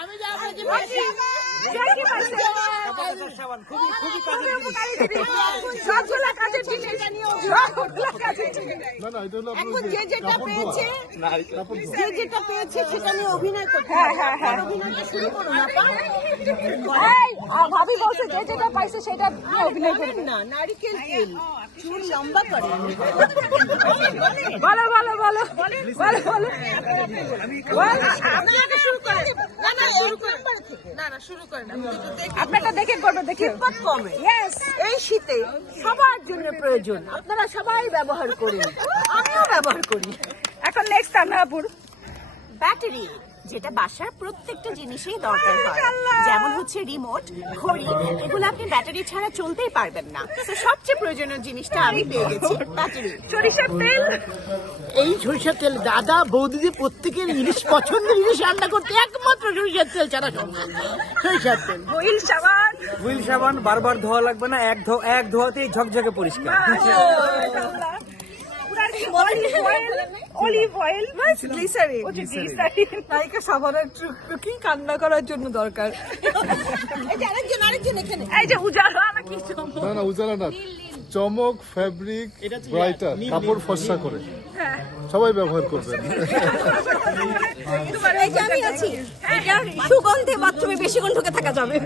আমি যা বলছি যে যেটা পেয়েছে সেটা নিয়ে অভিনয় করতে শুরু করুন। ভাবি বলছে যে যেটা পাইছে সেটা অভিনয় করেন না, নারিকেল তেল চুল লম্বা করে। বলো বলো বলো বলো বলো আপনাকে শুরু করেন। না না শুরু করেন না না শুরু করেন। আপনারটা দেখে করবে দেখে বিপদ কমে। এই শীতে সবার জন্য প্রয়োজন, আপনারা সবাই ব্যবহার করুন, আমিও ব্যবহার করি। এখন নেক্সট তান্নাপুর ব্যাটারি, যেটা বাসার প্রত্যেকটা জিনিসেই দরকার হয়, যেমন হচ্ছে রিমোট, ঘড়ি, এগুলো আপনি ব্যাটারি ছাড়া চলতেই পারবেন না। তো সবচেয়ে প্রয়োজনীয় জিনিসটা আমি পেয়ে গেছি, ব্যাটারি। সরিষার তেল, এই সরিষার তেল দাদা বৌদিদের প্রত্যেকের ইলিশ পছন্দের ইলিশ রান্না করতে একমাত্র সরিষার তেল ছাড়া সম্ভব না। সরিষার তেল, হুইল সাবান, হুইল সাবান বারবার ধোয়া লাগবে না, এক ধোয়াতেই ঝকঝকে পরিষ্কার। Olive oil, glycerine. নায়িকা সাবানের কি কান্না করার জন্য দরকার। আরেকজন এখানে। এই যে উজালা নাকি না না উজালা না, চমক ফ্যাব্রিক ব্রাইটার, কাপড় ফর্সা করে সবাই ব্যবহার করবেন। এই যে আমি আছি, এটা সুগন্ধে বাথরুমে বেশিক্ষণ ঢুকে থাকা যাবে।